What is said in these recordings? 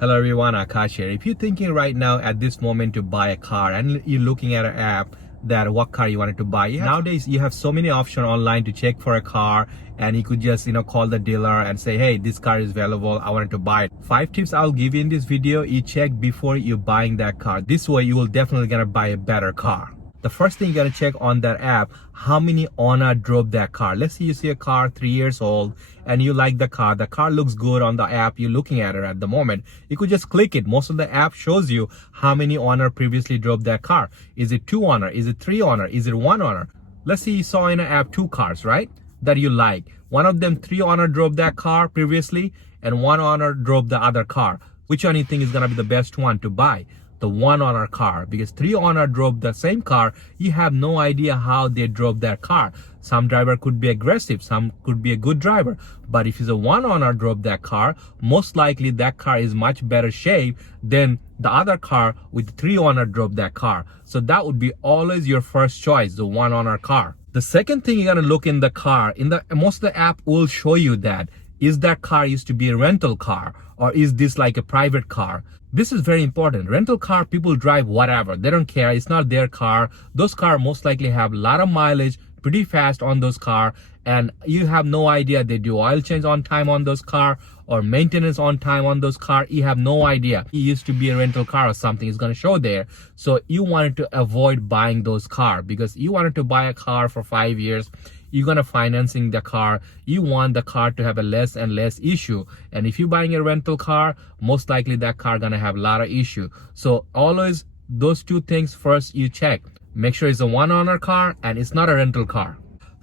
Hello everyone, Akash here. If you're thinking right now at this moment to buy a car and you're looking at an app that what car you wanted to buy, nowadays you have so many options online to check for a car, and you could just call the dealer and say, hey, this car is available, I wanted to buy it. 5 tips I'll give you in this video. You check before you buying that car. This way you will definitely gonna buy a better car. The first thing you gotta check on that app, how many owner drove that car. Let's say you see a car 3 years old and you like the car looks good on the app, you're looking at it at the moment, you could just click it. Most of the app shows you how many owner previously drove that car. Is it 2 owner? Is it 3 owner? Is it 1 owner? Let's say you saw in an app 2 cars, right, that you like. One of them 3 owner drove that car previously and 1 owner drove the other car. Which one do you think is gonna be the best one to buy? The 1 owner car, because 3 owner drove the same car. You have no idea how they drove that car. Some driver could be aggressive, some could be a good driver, but if it's a 1 owner drove that car, most likely that car is much better shape than the other car with 3 owner drove that car. So that would be always your first choice, the 1 owner car. The second thing you're gonna look in the car, most of the app will show you that is that car used to be a rental car, or is this like a private car? This is very important. Rental car, people drive whatever. They don't care. It's not their car. Those cars most likely have a lot of mileage, pretty fast on those cars, and you have no idea they do oil change on time on those cars or maintenance on time on those cars. You have no idea. It used to be a rental car or something. It's going to show there. So you wanted to avoid buying those cars because you wanted to buy a car for 5 years. You're gonna financing the car. You want the car to have a less and less issue. And if you're buying a rental car, most likely that car gonna have a lot of issue. So always those 2 things first you check. Make sure it's a 1 owner car and it's not a rental car.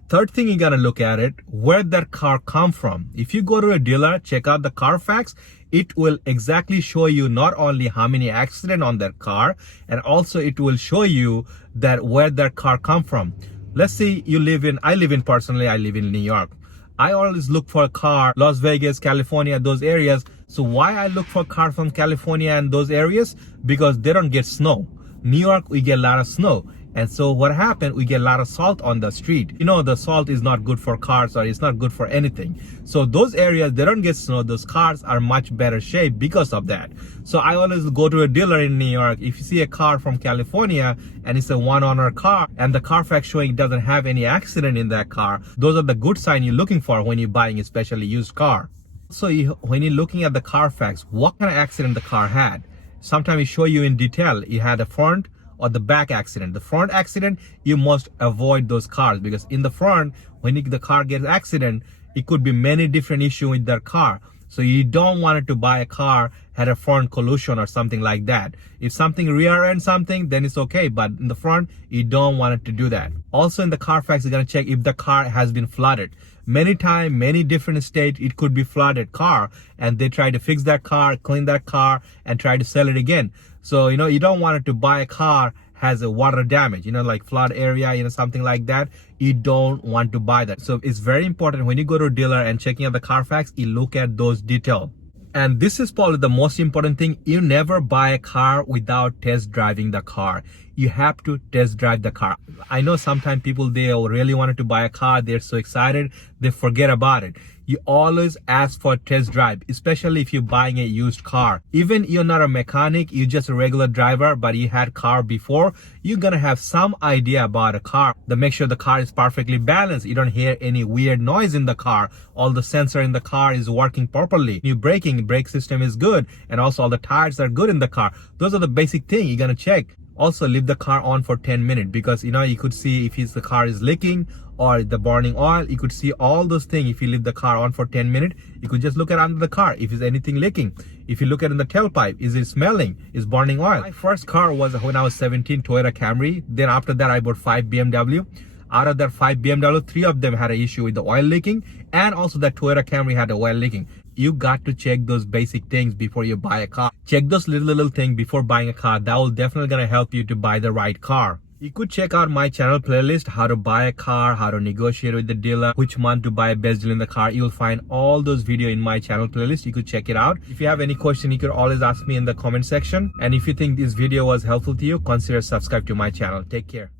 Third thing you gotta look at it, where that car come from. If you go to a dealer, check out the Carfax, it will exactly show you not only how many accidents on that car, and also it will show you that where that car come from. Let's say I live in New York. I always look for a car, Las Vegas, California, those areas. So why I look for a car from California and those areas? Because they don't get snow. New York, we get a lot of snow. And so what happened, we get a lot of salt on the street. The salt is not good for cars, or it's not good for anything. So those areas, they don't get snow. Those cars are much better shape because of that. So I always go to a dealer in New York. If you see a car from California and it's a 1 owner car and the Carfax showing doesn't have any accident in that car, those are the good sign you're looking for when you're buying especially used car. So when you're looking at the Carfax, what kind of accident the car had? Sometimes it show you in detail. It had a front or the back accident. The front accident, you must avoid those cars, because in the front, when the car gets accident, it could be many different issues with their car. So you don't want to buy a car had a front collision or something like that. If something rear end something, then it's okay, but in the front, you don't want it to do that. Also in the Carfax, you're gonna check if the car has been flooded. Many times, many different states, it could be flooded car, and they try to fix that car, clean that car, and try to sell it again. So, you don't want to buy a car has a water damage, like flood area, something like that. You don't want to buy that. So it's very important when you go to a dealer and checking out the Carfax, you look at those details. And this is probably the most important thing. You never buy a car without test driving the car. You have to test drive the car. I know sometimes people, they really wanted to buy a car. They're so excited, they forget about it. You always ask for a test drive, especially if you're buying a used car. Even you're not a mechanic, you're just a regular driver, but you had car before, you're gonna have some idea about a car. Make sure the car is perfectly balanced. You don't hear any weird noise in the car. All the sensor in the car is working properly. Your brake system is good, and also all the tires are good in the car. Those are the basic things you're gonna check. Also leave the car on for 10 minutes, because you could see if the car is leaking or the burning oil. You could see all those things. If you leave the car on for 10 minutes, you could just look at under the car if there's anything leaking. If you look at in the tailpipe, is it smelling? Is burning oil? My first car was when I was 17, Toyota Camry. Then after that, I bought 5 BMW. Out of that 5 BMW, 3 of them had an issue with the oil leaking, and also that Toyota Camry had the oil leaking. You got to check those basic things before you buy a car. Check those little things before buying a car. That will definitely gonna help you to buy the right car. You could check out my channel playlist, how to buy a car, how to negotiate with the dealer, which month to buy a best deal in the car. You'll find all those videos in my channel playlist. You could check it out. If you have any question, you could always ask me in the comment section. And if you think this video was helpful to you, consider subscribe to my channel. Take care.